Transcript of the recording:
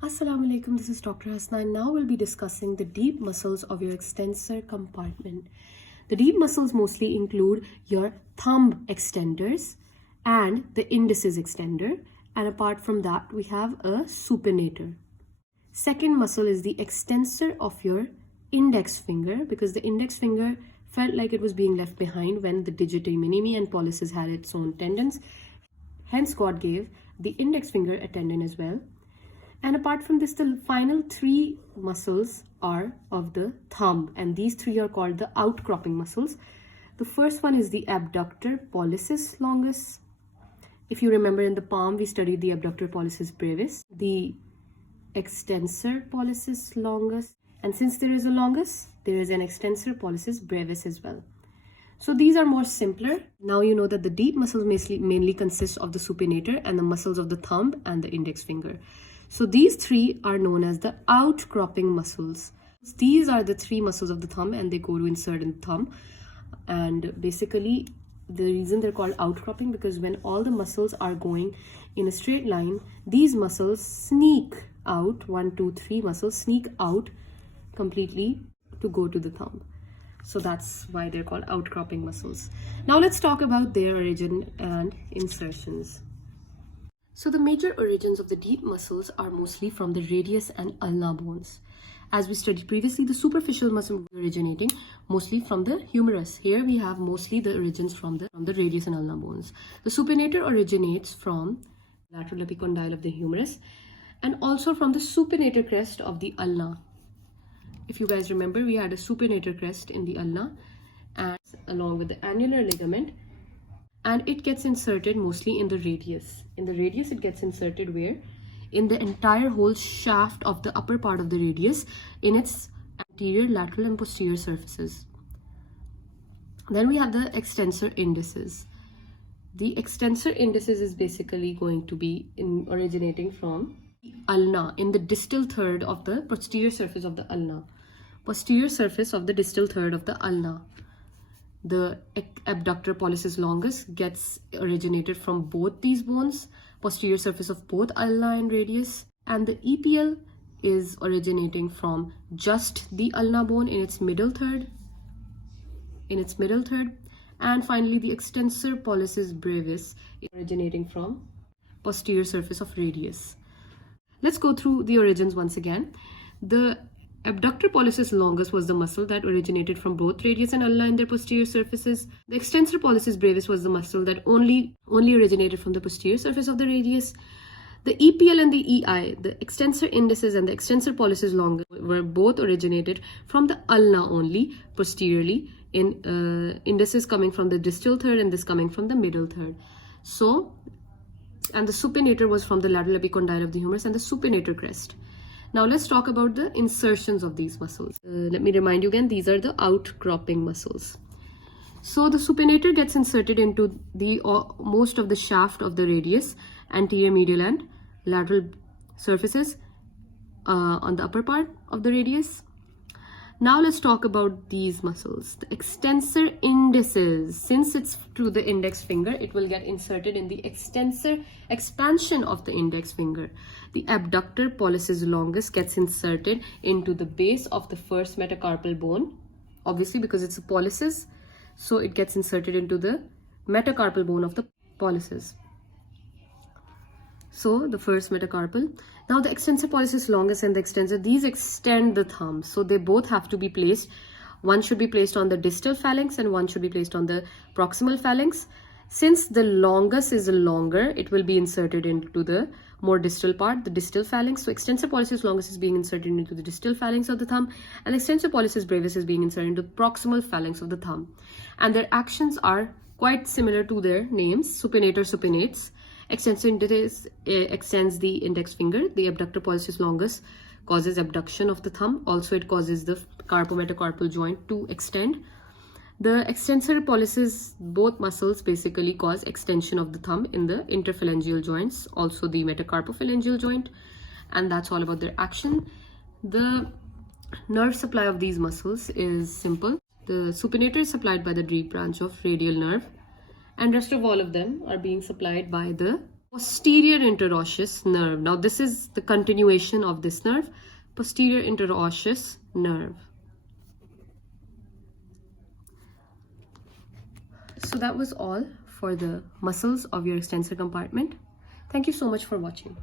Assalamu alaikum, this is Dr. Hasna, and now we'll be discussing the deep muscles of your extensor compartment. The deep muscles mostly include your thumb extenders and the indices extender, and apart from that we have a supinator. Second muscle is the extensor of your index finger, because the index finger felt like it was being left behind when the digit minimi and pollicis had its own tendons. Hence God gave the index finger a tendon as well. And apart from this, the final three muscles are of the thumb, and these three are called the outcropping muscles. The first one is the abductor pollicis longus. If you remember, in the palm we studied the abductor pollicis brevis, the extensor pollicis longus, and since there is a longus, there is an extensor pollicis brevis as well. So these are more simpler. Now you know that the deep muscles mainly consist of the supinator and the muscles of the thumb and the index finger. So these three are known as the outcropping muscles. These are the three muscles of the thumb, and they go to insert in the thumb. And basically, the reason they're called outcropping, because when all the muscles are going in a straight line, these muscles sneak out, 1, 2, 3 muscles sneak out completely to go to the thumb. So that's why they're called outcropping muscles. Now let's talk about their origin and insertions. So the major origins of the deep muscles are mostly from the radius and ulna bones. As we studied previously, the superficial muscle originating mostly from the humerus. Here we have mostly the origins from the radius and ulna bones. The supinator originates from lateral epicondyle of the humerus and also from the supinator crest of the ulna. If you guys remember, we had a supinator crest in the ulna and along with the annular ligament, and it gets inserted mostly in the radius. In the radius, it gets inserted where? In the entire whole shaft of the upper part of the radius, in its anterior, lateral and posterior surfaces. Then we have the extensor indices. The extensor indices is basically going to be originating from the ulna, in the distal third of the posterior surface of the ulna. Posterior surface of the distal third of the ulna. The abductor pollicis longus gets originated from both these bones, posterior surface of both ulna and radius, and the EPL is originating from just the ulna bone in its middle third, and finally the extensor pollicis brevis is originating from posterior surface of radius. Let's go through the origins once again. The abductor pollicis longus was the muscle that originated from both radius and ulna in their posterior surfaces. The extensor pollicis brevis was the muscle that only originated from the posterior surface of the radius. The EPL and the EI, the extensor indices and the extensor pollicis longus, were both originated from the ulna only, posteriorly, in indices coming from the distal third and this coming from the middle third. So, and the supinator was from the lateral epicondyle of the humerus and the supinator crest. Now let's talk about the insertions of these muscles. Let me remind you again, these are the outcropping muscles. So the supinator gets inserted into the most of the shaft of the radius, anterior, medial and lateral surfaces on the upper part of the radius. Now let's talk about these muscles. The extensor indices, since it's through the index finger, it will get inserted in the extensor expansion of the index finger. The abductor pollicis longus gets inserted into the base of the first metacarpal bone, obviously because it's a pollicis, so it gets inserted into the metacarpal bone of the pollicis. So the first metacarpal. Now the extensor pollicis longus and the extensor, these extend the thumb. So they both have to be placed. One should be placed on the distal phalanx and one should be placed on the proximal phalanx. Since the longus is longer, it will be inserted into the more distal part, the distal phalanx. So extensor pollicis longus is being inserted into the distal phalanx of the thumb, and extensor pollicis brevis is being inserted into the proximal phalanx of the thumb. And their actions are quite similar to their names. Supinator supinates. Extensor indices extends the index finger. The abductor pollicis longus causes abduction of the thumb. Also, it causes the carpometacarpal joint to extend. The extensor pollicis, both muscles basically cause extension of the thumb in the interphalangeal joints, also the metacarpophalangeal joint, and that's all about their action. The nerve supply of these muscles is simple. The supinator is supplied by the deep branch of radial nerve, and rest of all of them are being supplied by the Posterior interosseous nerve. Now this is the continuation of this nerve, posterior interosseous nerve. So that was all for the muscles of your extensor compartment. Thank you so much for watching.